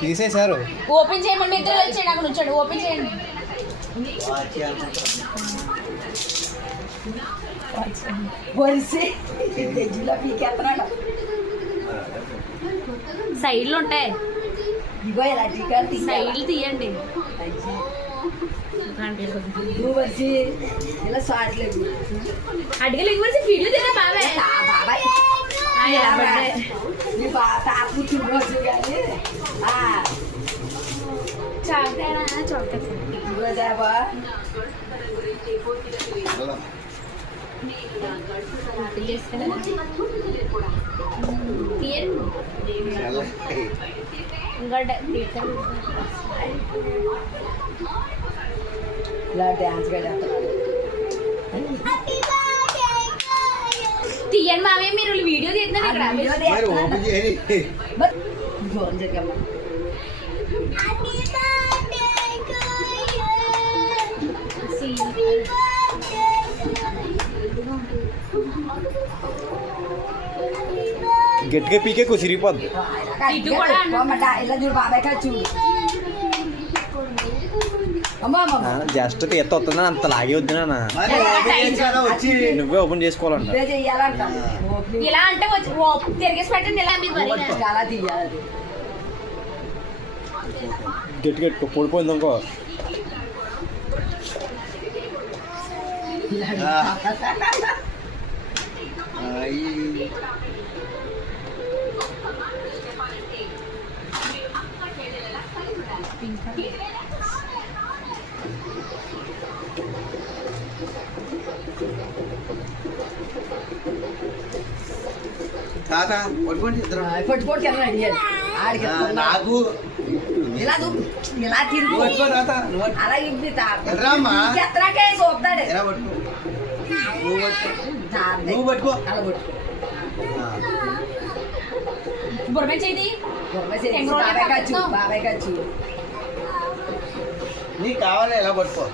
తీసేశారు. ఓపెన్ చేయమని మీ ఇద్దరు వచ్చేయండి, అక్కడ ఉంచండి. ఓపెన్ చేయండి. సైడ్లు ఉంటాయి, సైడ్లు తీయండి. అడిగలు ఇవ్వచ్చు వీడియో తీరా బాబాయ్. తీయండి మామయ్య, మీరు వీడియో తీస్తున్నారు ఇక్కడ. గట్టిగా పీకే కుసిరిపోద్ది. జస్ట్ ఎత్త వస్తుందా అంత లాగే వద్దునా, నువ్వే ఓపెన్ చేసుకోవాలంట. ఇలా అంటే తిరిగేసి పెట్టండి. ఇలా గట్టి గట్టి పొడిపోయింది అనుకో. తాత పట్టుకోండి నాకు ఇలా తిరుగు అలా ఇవ్వి చూస్తాడు. నువ్వు పట్టుకో. అలా పట్టుకో. బుర్రమే చేయి. బాబాయ్ ఖర్చు నీకు కావాలి ఎలా పట్టుకో.